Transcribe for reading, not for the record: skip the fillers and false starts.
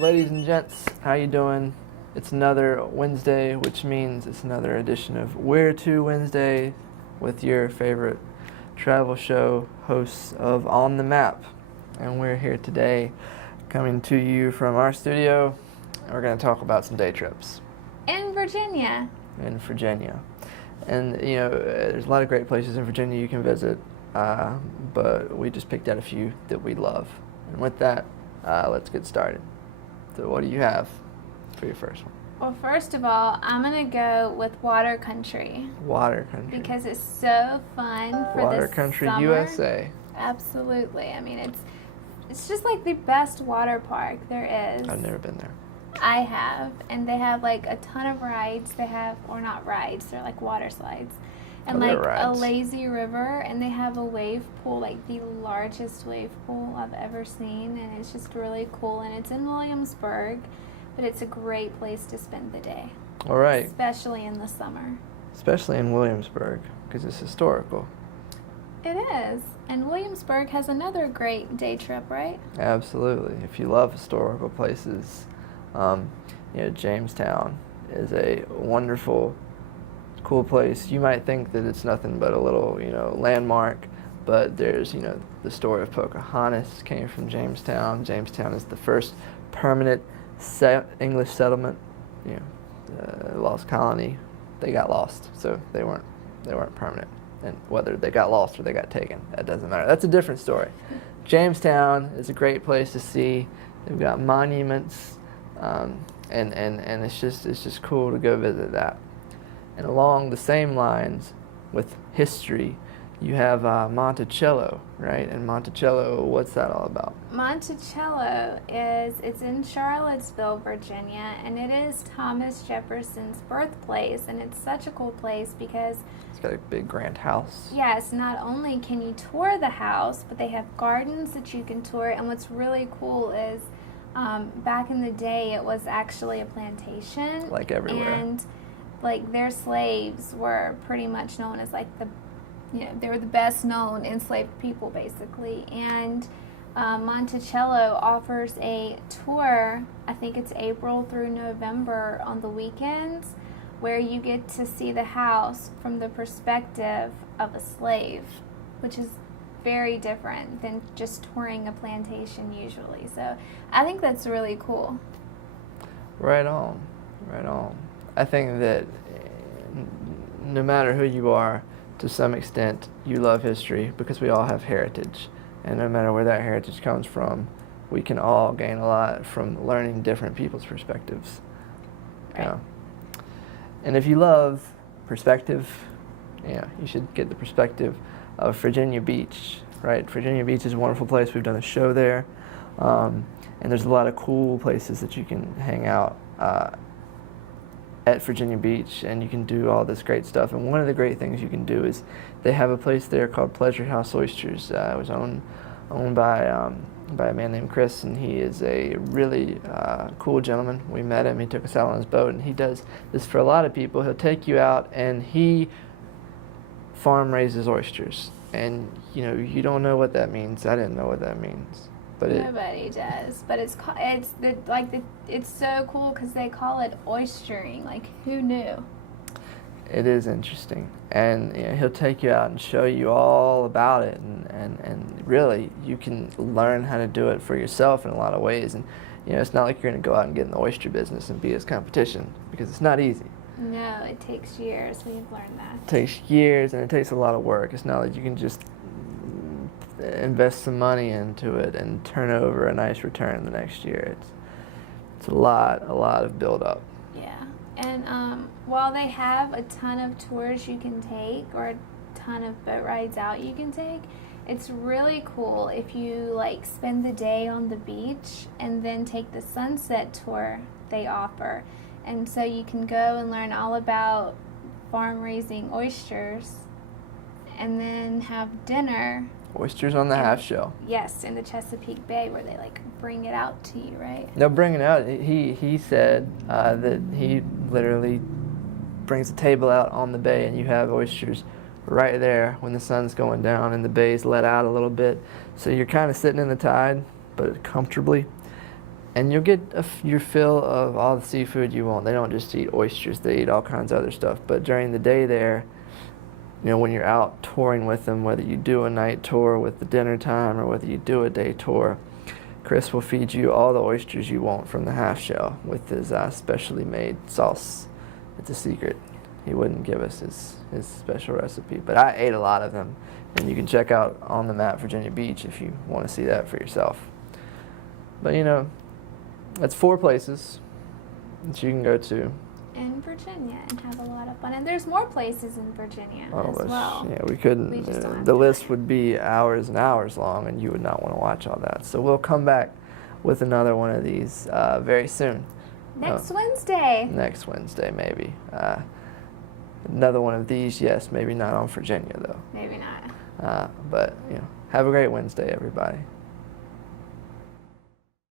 Ladies and gents, how you doing? It's another Wednesday, which means it's another edition of Where to Wednesday with your favorite travel show hosts of On the Map. And we're here today coming to you from our studio. We're going to talk about some day trips. In Virginia. And, you know, there's a lot of great places in Virginia you can visit, but we just picked out a few that we love. And with that, let's get started. So what do you have for your first one? Well, first of all, I'm going to go with Water Country. Water Country. Because it's so fun for Water the Country, summer. USA. Absolutely. I mean, it's just like the best water park there is. I've never been there. I have. And they have like a ton of rides. They have, or not rides, they're like water slides. And like a lazy river, and they have a wave pool, like the largest wave pool I've ever seen, and it's just really cool. And it's in Williamsburg, but it's a great place to spend the day. All right. Especially in the summer. Especially in Williamsburg, because it's historical. It is. And Williamsburg has another great day trip, right? Absolutely. If you love historical places, Jamestown is a wonderful, cool place. You might think that it's nothing but a little, landmark, but there's, the story of Pocahontas came from Jamestown. Jamestown is the first permanent English settlement, lost colony. They got lost, so they weren't permanent. And whether they got lost or they got taken, that doesn't matter. That's a different story. Jamestown is a great place to see. They've got monuments, and it's just cool to go visit that. And along the same lines with history, you have Monticello, right? And Monticello, what's that all about? Monticello it's in Charlottesville, Virginia, and it is Thomas Jefferson's birthplace, and it's such a cool place because it's got a big grand house. Yes, not only can you tour the house, but they have gardens that you can tour, and what's really cool is back in the day it was actually a plantation. Like everywhere. And like their slaves were pretty much known as like they were the best known enslaved people basically. And Monticello offers a tour, I think it's April through November on the weekends, where you get to see the house from the perspective of a slave, which is very different than just touring a plantation usually. So I think that's really cool. Right on. I think that no matter who you are, to some extent, you love history because we all have heritage. And no matter where that heritage comes from, we can all gain a lot from learning different people's perspectives. Right. And if you love perspective, you should get the perspective of Virginia Beach, right? Virginia Beach is a wonderful place. We've done a show there. And there's a lot of cool places that you can hang out at Virginia Beach, and you can do all this great stuff. And one of the great things you can do is they have a place there called Pleasure House Oysters. It was owned by a man named Chris, and he is a really cool gentleman. We met him. He took us out on his boat, and he does this for a lot of people. He'll take you out, and he farm raises oysters. And you don't know what that means. I didn't know what that means. But nobody does. But it's so cool because they call it oystering. Like, who knew? It is interesting. And he'll take you out and show you all about it. And really, you can learn how to do it for yourself in a lot of ways. And, it's not like you're going to go out and get in the oyster business and be his competition, because it's not easy. No, it takes years. We've learned that. It takes years, and it takes a lot of work. It's not like you can just invest some money into it and turn over a nice return the next year. It's a lot of build up. Yeah. And while they have a ton of tours you can take, or a ton of boat rides out you can take, it's really cool if you spend the day on the beach and then take the sunset tour they offer. And so you can go and learn all about farm raising oysters and then have dinner. Oysters on the half shell. Yes, in the Chesapeake Bay, where they bring it out to you, right? They'll bring it out. He said that he literally brings a table out on the bay, and you have oysters right there when the sun's going down and the bay's let out a little bit. So you're kind of sitting in the tide, but comfortably. And you'll get your fill of all the seafood you want. They don't just eat oysters; they eat all kinds of other stuff. But during the day there, when you're out touring with them, whether you do a night tour with the dinner time or whether you do a day tour, Chris will feed you all the oysters you want from the half shell with his specially made sauce. It's a secret. He wouldn't give us his special recipe. But I ate a lot of them, and you can check out on the map Virginia Beach if you want to see that for yourself. But that's 4 places that you can go to. In Virginia and have a lot of fun. And there's more places in Virginia as well. Yeah, we couldn't. We just don't have the time. list would be hours and hours long, and you would not want to watch all that. So we'll come back with another one of these very soon. Next Wednesday. Next Wednesday, maybe. Another one of these, yes. Maybe not on Virginia, though. Maybe not. But have a great Wednesday, everybody.